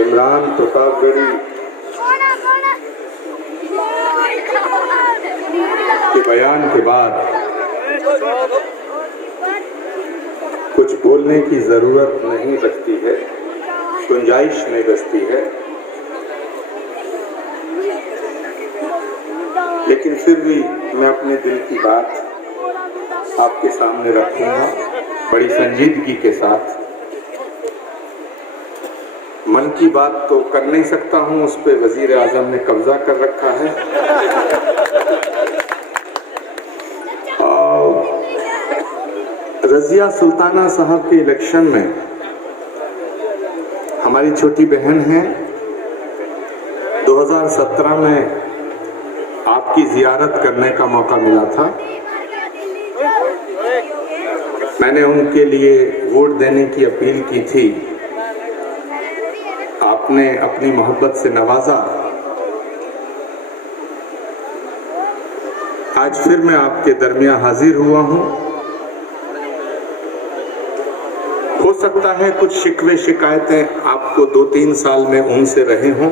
इमरान प्रतापगढ़ी के बयान के बाद कुछ बोलने की जरूरत नहीं बचती है, गुंजाइश नहीं बचती है, लेकिन फिर भी मैं अपने दिल की बात आपके सामने रखूंगा बड़ी संजीदगी के साथ। मन की बात तो कर नहीं सकता हूं, उस पे वजीर आजम ने कब्जा कर रखा है। रजिया सुल्ताना साहब के इलेक्शन में हमारी छोटी बहन है, 2017 में आपकी जियारत करने का मौका मिला था। मैंने उनके लिए वोट देने की अपील की थी, आपने अपनी मोहब्बत से नवाजा। आज फिर मैं आपके दरमियान हाजिर हुआ हूं। हो सकता है कुछ शिकवे शिकायतें आपको 2-3 साल में उनसे रहे हों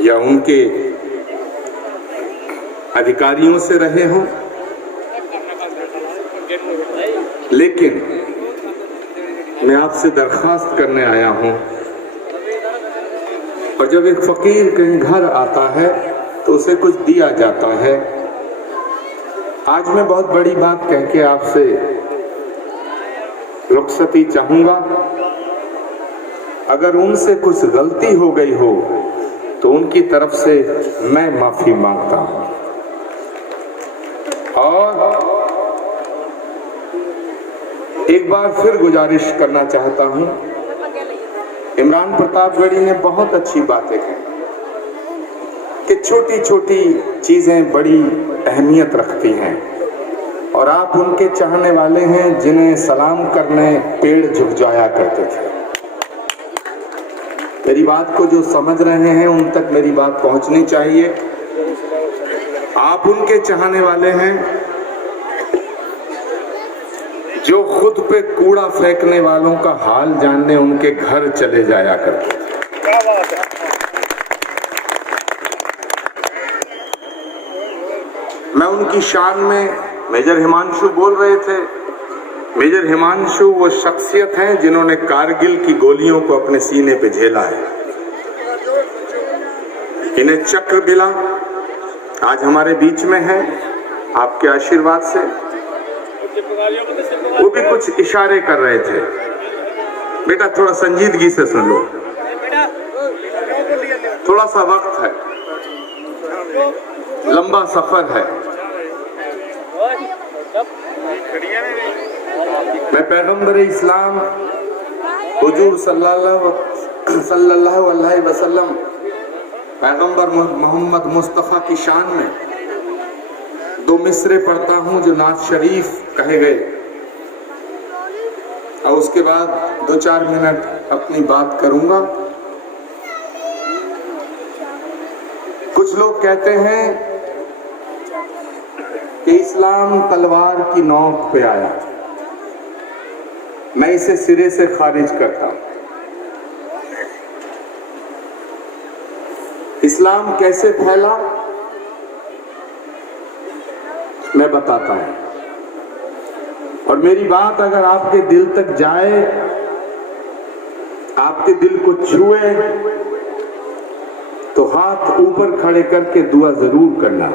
या उनके अधिकारियों से रहे हों, लेकिन मैं आपसे दरखास्त करने आया हूं। और जब एक फकीर कहीं घर आता है तो उसे कुछ दिया जाता है। आज मैं बहुत बड़ी बात कह के आपसे रुखसती चाहूंगा। अगर उनसे कुछ गलती हो गई हो तो उनकी तरफ से मैं माफी मांगता हूं। और एक बार फिर गुजारिश करना चाहता हूं, इमरान प्रतापगढ़ी ने बहुत अच्छी बातें कही कि छोटी छोटी चीजें बड़ी अहमियत रखती हैं, और आप उनके चाहने वाले हैं जिन्हें सलाम करने पेड़ झुक जाया करते थे। मेरी बात को जो समझ रहे हैं उन तक मेरी बात पहुंचनी चाहिए। आप उनके चाहने वाले हैं जो खुद पे कूड़ा फेंकने वालों का हाल जानने उनके घर चले जाया करते थे। मैं उनकी शान में, मेजर हिमांशु बोल रहे थे, मेजर हिमांशु वो शख्सियत हैं जिन्होंने कारगिल की गोलियों को अपने सीने पे झेला है। इन्हें चक्र मिला, आज हमारे बीच में है आपके आशीर्वाद से। वो भी कुछ इशारे कर रहे थे, बेटा थोड़ा संजीदगी से सुन लो, थोड़ा सा वक्त है, लंबा सफर है। मैं पैगंबर इस्लाम हुजूर सल्लल्लाहु अलैहि वसल्लम पैगंबर मोहम्मद मुस्तफ़ा की शान में 2 मिसरे पढ़ता हूं जो नात शरीफ कहे गए, और उसके बाद 2-4 मिनट अपनी बात करूंगा। कुछ लोग कहते हैं कि इस्लाम तलवार की नोक पे आया, मैं इसे सिरे से खारिज करता हूं। इस्लाम कैसे फैला मैं बताता हूं, और मेरी बात अगर आपके दिल तक जाए, आपके दिल को छुए, तो हाथ ऊपर खड़े करके दुआ जरूर करना।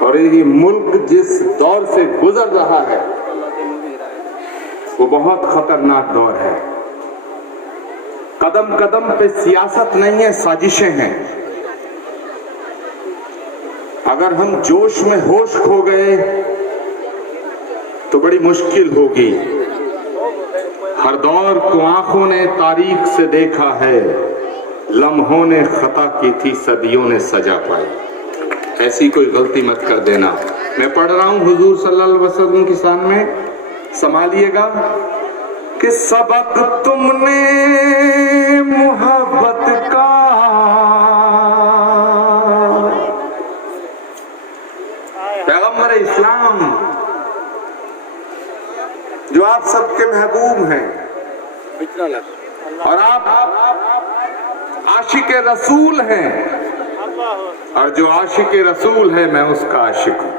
और ये मुल्क जिस दौर से गुजर रहा है वो बहुत खतरनाक दौर है। कदम कदम पे सियासत नहीं है, साजिशें हैं। अगर हम जोश में होश खो गए तो बड़ी मुश्किल होगी। हर दौर को आंखों ने तारीख से देखा है, लम्हों ने खता की थी, सदियों ने सजा पाई। ऐसी कोई गलती मत कर देना। मैं पढ़ रहा हूं हुजूर सल्लल्लाहु अलैहि वसल्लम की शान में, संभालिएगा कि सबक तुमने मोहब्बत का पैगंबर इस्लाम जो आप सबके महबूब हैं और आप आशिक रसूल हैं, और जो आशिक रसूल है मैं उसका आशिक हूं।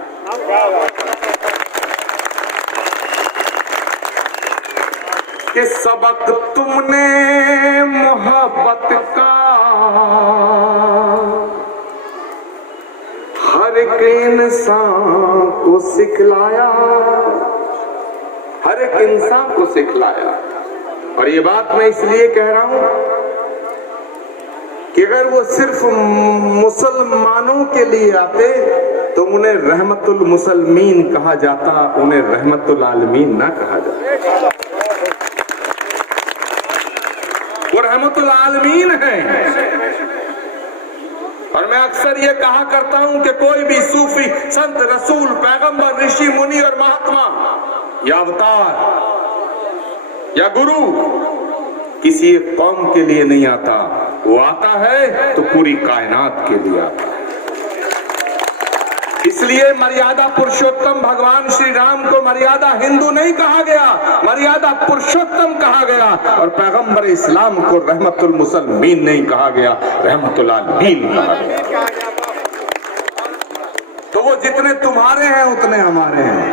कि सबक तुमने मोहब्बत का हर एक इंसान को सिखलाया, हर एक इंसान को सिखलाया। और ये बात मैं इसलिए कह रहा हूं कि अगर वो सिर्फ मुसलमानों के लिए आते तो उन्हें रहमतुल मुसलमीन कहा जाता, उन्हें रहमतुल आलमीन ना कहा जाता। वो रहमतुल आलमीन है। और मैं अक्सर ये कहा करता हूं कि कोई भी सूफी, संत, रसूल, पैगंबर, ऋषि, मुनि और महात्मा या अवतार या गुरु किसी एक कौम के लिए नहीं आता, वो आता है तो पूरी कायनात के लिए आता है। इसलिए मर्यादा पुरुषोत्तम भगवान श्री राम को मर्यादा हिंदू नहीं कहा गया, मर्यादा पुरुषोत्तम कहा गया। और पैगंबर इस्लाम को रहमतुल मुसलमीन नहीं कहा गया, रहमतुल आलमीन कहा गया। तो वो जितने तुम्हारे हैं उतने हमारे हैं।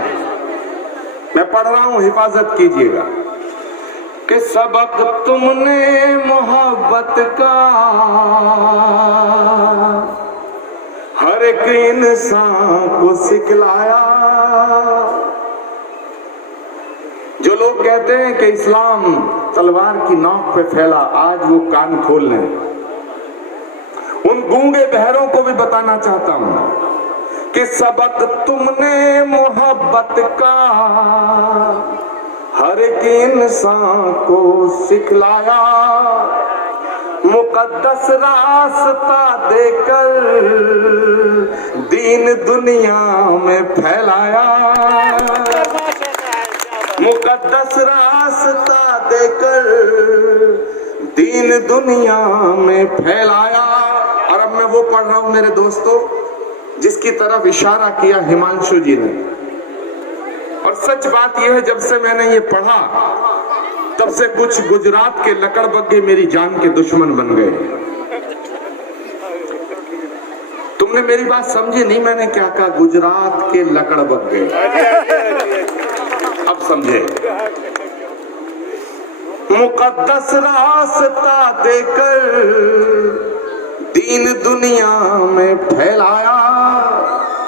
मैं पढ़ रहा हूं, हिफाजत कीजिएगा। कि सबक तुमने मोहब्बत का हर एक इंसान को सिखलाया। जो लोग कहते हैं कि इस्लाम तलवार की नोक पे फैला, आज वो कान खोल लें। उन गूंगे बहरों को भी बताना चाहता हूं कि सबक तुमने मोहब्बत का हर एक इंसान को सिखलाया। मुकद्दस रास्ता देकर दीन दुनिया में फैलाया। मुकद्दस रास्ता देकर दीन दुनिया में फैलाया। और अब मैं वो पढ़ रहा हूं मेरे दोस्तों जिसकी तरफ इशारा किया हिमांशु जी ने। और सच बात यह है, जब से मैंने ये पढ़ा तब से कुछ गुजरात के लकड़बग्गे मेरी जान के दुश्मन बन गए। तुमने मेरी बात समझी नहीं, मैंने क्या कहा? गुजरात के लकड़बग्गे। अब समझे। मुकद्दस रास्ता देकर दीन दुनिया में फैलाया।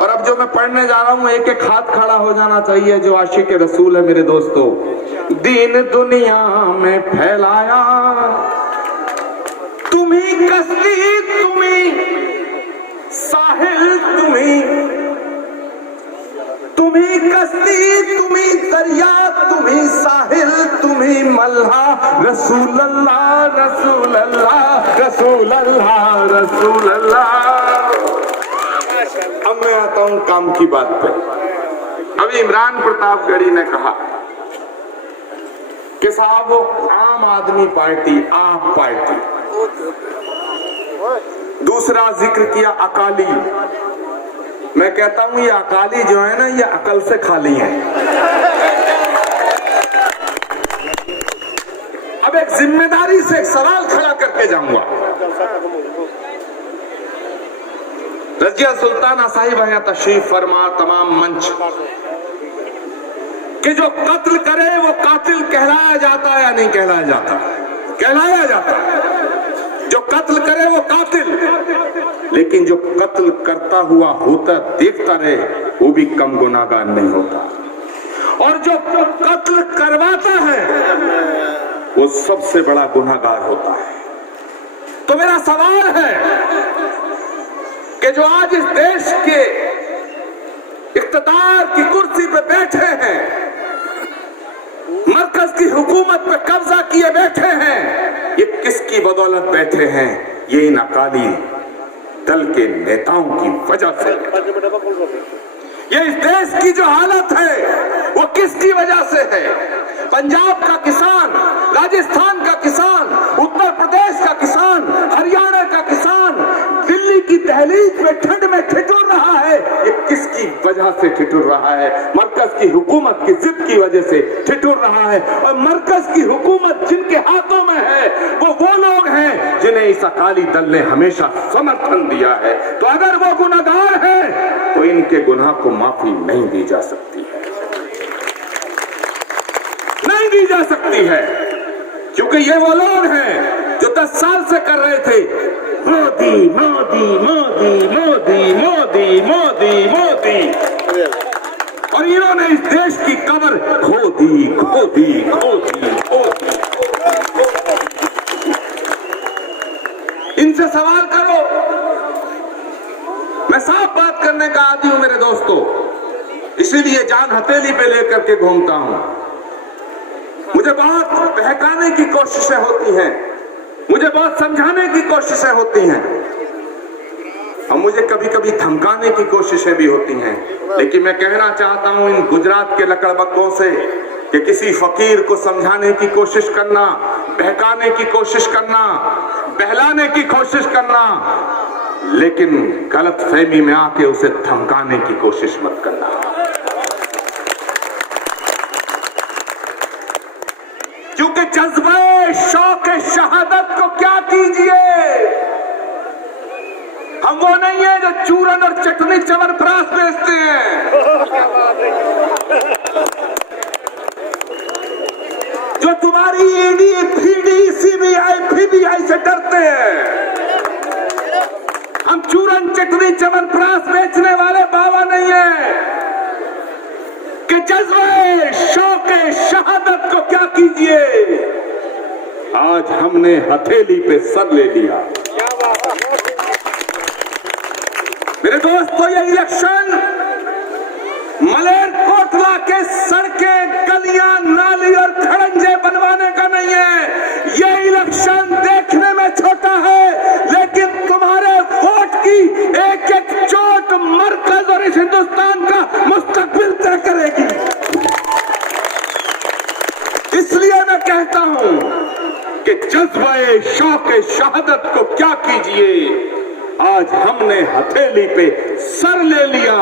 और अब जो मैं पढ़ने जा रहा हूं एक एक हाथ खड़ा हो जाना चाहिए जो आशिक रसूल है मेरे दोस्तों। दीन दुनिया में फैलाया। तुम्ही कश्ती तुम्ही साहिल तुम्ही कश्ती तुम्ही दरिया तुम्ही साहिल तुम्ही मल्हा। रसूल अल्लाह रसूल अल्लाह रसूल अल्लाह रसूल अल्लाह। अब मैं आता हूं काम की बात पे। अभी इमरान प्रतापगढ़ी ने कहा कि साहब वो आम आदमी पार्टी, आप पार्टी। दूसरा जिक्र किया अकाली। मैं कहता हूं ये अकाली जो है ना, ये अकल से खाली है। अब एक जिम्मेदारी से एक सवाल खड़ा करके जाऊंगा। रजिया सुल्ताना साहिब है तशरीफ फरमा, तमाम मंच, कि जो कत्ल करे वो कातिल कहलाया जाता है या नहीं कहलाया जाता? कहलाया जाता है। जो कत्ल करे वो कातिल, लेकिन जो कत्ल करता हुआ होता देखता रहे वो भी कम गुनाहगार नहीं होता। और जो कत्ल करवाता है वो सबसे बड़ा गुनाहगार होता है। तो मेरा सवाल है कि जो आज इस देश के इख्तियार की कुर्सी पे बैठे हैं, मरकज की हुकूमत पे कब्जा किए बैठे हैं, ये किसकी बदौलत बैठे हैं? ये इन अकाली दल के नेताओं की वजह से। ये इस देश की जो हालत है वो किसकी वजह से है? पंजाब का किसान, राजस्थान का किसान, उत्तर प्रदेश का किसान, हरियाणा का किसान दिल्ली की दहलीज में ठंड में ठिठुर रहा है। ये किसकी वजह से ठिठुर रहा है, मरकज की हुकूमत की जिद की वजह से ठिठुर रहा है। और मरकज की हुकूमत जिनके हाथों में है वो लोग हैं जिन्हें इस अकाली दल ने हमेशा समर्थन दिया है। तो अगर वो गुनहगार है तो इनके गुनाह को माफी नहीं दी जा सकती है, नहीं दी जा सकती है, क्योंकि ये वो लोग हैं जो 10 साल से कर रहे थे मोदी मोदी मोदी मोदी मोदी मोदी मोदी, और इन्होंने इस देश की कब्र खोदी खोदी खोदी खोदी। इनसे सवाल करो। मैं साफ बात करने का आदी हूं मेरे दोस्तों, इसीलिए जान हथेली पे लेकर के घूमता हूं। मुझे बहुत बहकाने की कोशिशें होती हैं, मुझे बहुत समझाने की कोशिशें होती हैं, और मुझे कभी कभी धमकाने की कोशिशें भी होती हैं। लेकिन मैं कहना चाहता हूं इन गुजरात के लकड़बग्गों से कि किसी फकीर को समझाने की कोशिश करना, बहकाने की कोशिश करना, बहलाने की कोशिश करना, लेकिन गलत फहमी में आके उसे धमकाने की कोशिश मत करना। क्योंकि जज्बे शौक शहादत को क्या कीजिए, हम वो नहीं है जो चूरन और चटनी चवनप्राश बेचते हैं, जो तुम्हारी ईडी पीडी सीबीआई पीबीआई से डरते हैं। हम चूरन चटनी चवनप्राश बेचने वाले बाबा नहीं है कि जज्बे शौक शहादत को क्या कीजिए। आज हमने हथेली पे सर ले लिया। मेरे दोस्तों, ये इलेक्शन मलेरकोटला के सड़कें, गलियां, नाली और खड़ंजे बनवाने का नहीं है। ये इलेक्शन देखने में छोटा है, लेकिन तुम्हारे वोट की एक एक चोट मरकज और इस हिंदुस्तान का मुस्तकबिल तय करेगी। इसलिए मैं कहता हूं कि जज्बे शौक शहादत को क्या कीजिए। आज हमने हथेली पे सर ले लिया,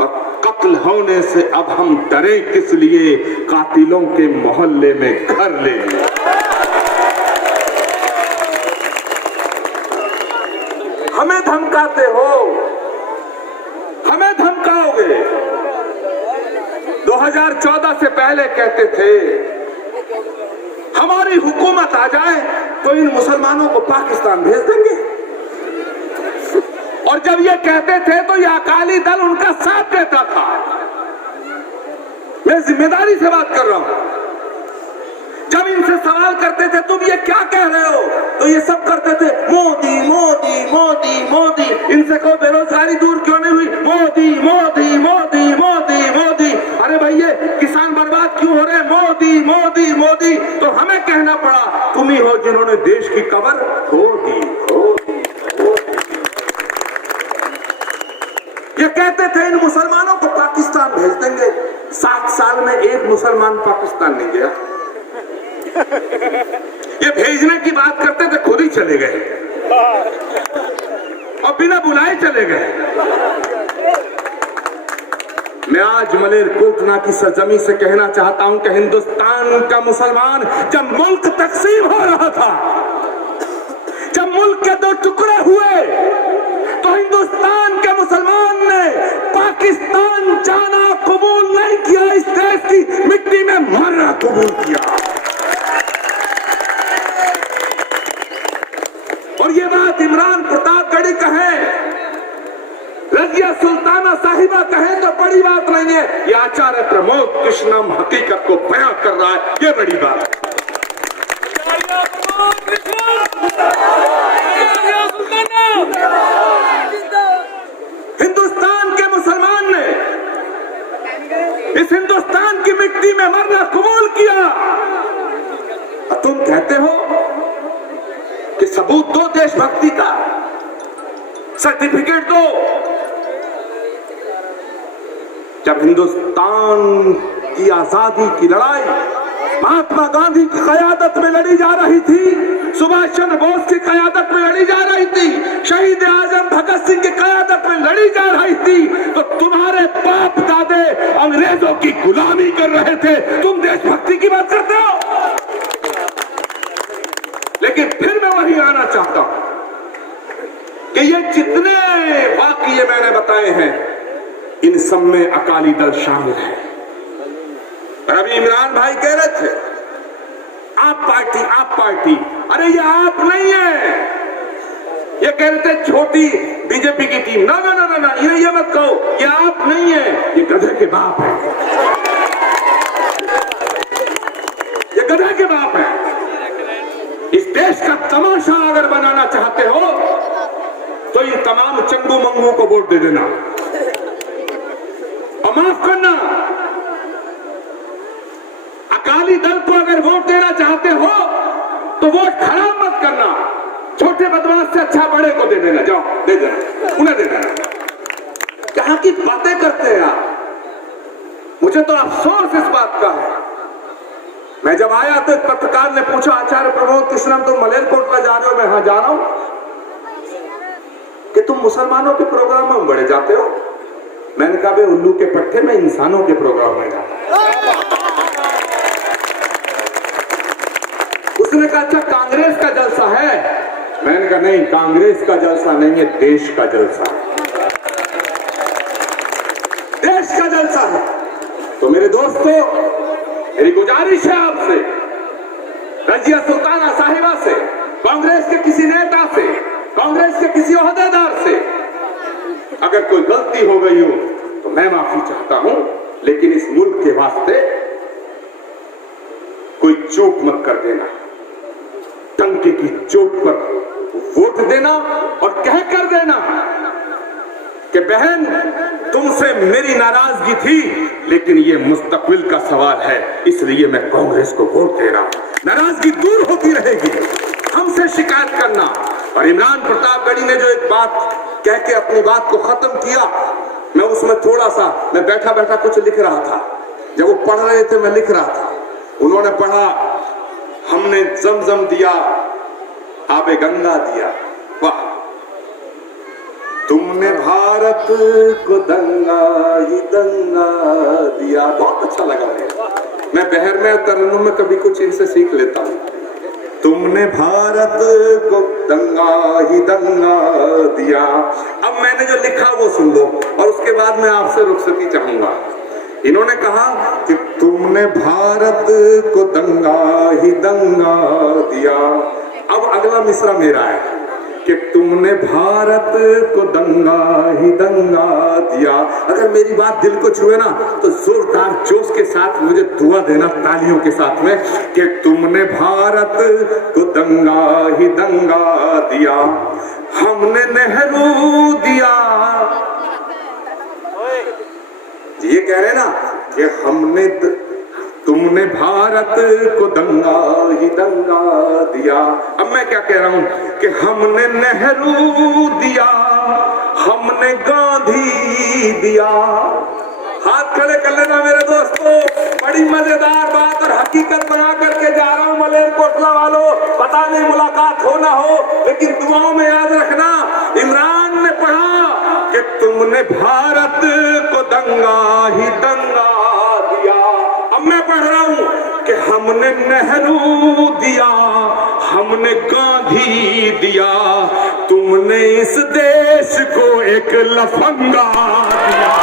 और कत्ल होने से अब हम डरे किस लिए, कातिलों के मोहल्ले में घर ले लिया। हमें धमकाते हो, हमें धमकाओगे। 2014 से पहले कहते थे हमारी हुकूमत आ जाए तो इन मुसलमानों को पाकिस्तान भेज देंगे, और जब ये कहते थे तो ये अकाली दल उनका साथ देता था। मैं जिम्मेदारी से बात कर रहा हूं। जब इनसे सवाल करते थे तुम ये क्या कह रहे हो, तो ये सब करते थे मोदी मोदी मोदी मोदी। इनसे कहो बेरोजगारी दूर क्यों नहीं हुई, मोदी मोदी मोदी मोदी मोदी। अरे भैया किसान बर्बाद क्यों हो रहे, मोदी मोदी मोदी। तो हमें कहना पड़ा तुम ही हो जिन्होंने देश की कब्र खो दी। ये कहते थे इन मुसलमानों को पाकिस्तान भेज देंगे। 7 साल में एक मुसलमान पाकिस्तान नहीं गया। ये भेजने की बात करते थे, खुद ही चले गए और बिना बुलाए चले गए। मैं आज मलेरकोटला की सरजमी से कहना चाहता हूं कि हिंदुस्तान का मुसलमान जब मुल्क तकसीम हो रहा था, जब मुल्क के 2 टुकड़े हुए, तो हिंदुस्तान के मुसलमान ने पाकिस्तान जाना कबूल नहीं किया, इस देश की मिट्टी में मरना कबूल किया। और ये बात इमरान प्रतापगढ़ी कहे, रजिया सुल्ताना साहिबा कहे तो बड़ी बात नहीं है, ये आचार्य प्रमोद कृष्णम हकीकत को बयां कर रहा है, ये बड़ी बात है। हिंदुस्तान के मुसलमान ने इस हिंदुस्तान की मिट्टी में मरना कबूल किया। तुम कहते हो कि सबूत दो देशभक्ति का, सर्टिफिकेट दो। जब हिंदुस्तान की आजादी की लड़ाई महात्मा गांधी की क़यादत में लड़ी जा रही थी, सुभाष चंद्र बोस की क़यादत में लड़ी जा रही थी, शहीद आजम भगत सिंह की क़यादत में लड़ी जा रही थी, तो तुम्हारे बाप दादे अंग्रेजों की गुलामी कर रहे थे, तुम देशभक्ति की बात करते हो। लेकिन फिर मैं वही आना चाहता हूं कि ये जितने वाकये मैंने बताए हैं, इन सब में अकाली दल शामिल है। अभी इमरान भाई कह रहे थे आप पार्टी, आप पार्टी, अरे ये आप नहीं है। ये कह रहे थे छोटी बीजेपी की टीम, ना ना ना ना ना, ये मत कहो, ये आप नहीं है, ये गधे के बाप है, ये गधे के बाप है। इस देश का तमाशा अगर बनाना चाहते हो तो ये तमाम चंगू मंगू को वोट दे देना और माफ करना, अकाली दल को अगर वोट देना चाहते हो तो वोट खराब मत करना, छोटे बदमाश से अच्छा बड़े को दे देना, जाओ दे देना, उन्हें दे देना। कहां की बातें करते हैं आप। मुझे तो अफसोस इस बात का है। मैं जब आया तो एक पत्रकार ने पूछा, आचार्य प्रमोद कृष्णम तुम मलेरकोटला जा रहे हो? मैं हाँ जा रहा हूं। कि तुम मुसलमानों के प्रोग्राम में बड़े जाते हो? मैंने कहा बे उल्लू के पट्टे में इंसानों के प्रोग्राम में जाता। उसने कहा अच्छा कांग्रेस का जलसा है? मैंने कहा नहीं, कांग्रेस का जलसा नहीं है, देश का जलसा है, देश का जलसा है। तो मेरे दोस्तों, मेरी गुजारिश है आपसे, रजिया सुल्ताना साहिबा से, कांग्रेस के किसी नेता से, कांग्रेस के किसी ओहदेदार से अगर कोई गलती हो गई हो तो मैं माफी चाहता हूं, लेकिन इस मुल्क के वास्ते कोई चूक मत कर देना। टंके की चोट पर वोट देना और कह कर देना कि बहन तुमसे मेरी नाराजगी थी, लेकिन ये मुस्तकबिल का सवाल है, इसलिए मैं कांग्रेस को वोट दे रहा हूं। नाराजगी दूर होती रहेगी, हमसे शिकायत करना। और इमरान प्रतापगढ़ी ने जो एक बात कह के अपनी बात को खत्म किया, मैं उसमें थोड़ा सा, मैं बैठा बैठा कुछ लिख रहा था, जब वो पढ़ रहे थे मैं लिख रहा था। उन्होंने पढ़ा हमने जमजम दिया, आबे गंगा दिया, वाह, तुमने भारत को दंगा ही दंगा दिया। बहुत अच्छा लगा मुझे, मैं बहर में तरन्नुम में कभी कुछ इनसे सीख लेता हूं। तुमने भारत को दंगा ही दंगा दिया। अब मैंने जो लिखा वो सुन लो और उसके बाद मैं आपसे रुखसती चाहूंगा। इन्होंने कहा कि तुमने भारत को दंगा ही दंगा दिया। अब अगला मिसरा मेरा है कि तुमने भारत को दंगा ही दंगा दिया। अगर मेरी बात दिल को छुए ना तो जोरदार जोश के साथ मुझे दुआ देना तालियों के साथ में कि तुमने भारत को दंगा ही दंगा दिया, हमने नेहरू दिया। ये कह रहे ना कि हमने तुमने भारत को दंगा ही दंगा दिया। अब मैं क्या कह रहा हूं कि हमने नेहरू दिया, हमने गांधी दिया। हाथ खड़े कर लेना मेरे दोस्तों, बड़ी मजेदार बात और हकीकत बना करके जा रहा हूं मलेरकोटला वालों। पता नहीं मुलाकात हो ना हो, लेकिन दुआओं में याद रखना, इमरान ने पढ़ा कि तुमने भारत को दंगा ही दंगा दिया। अब मैं पढ़ रहा हूं कि हमने नेहरू दिया, हमने गांधी दिया, तुमने इस देश को एक लफंगा दिया।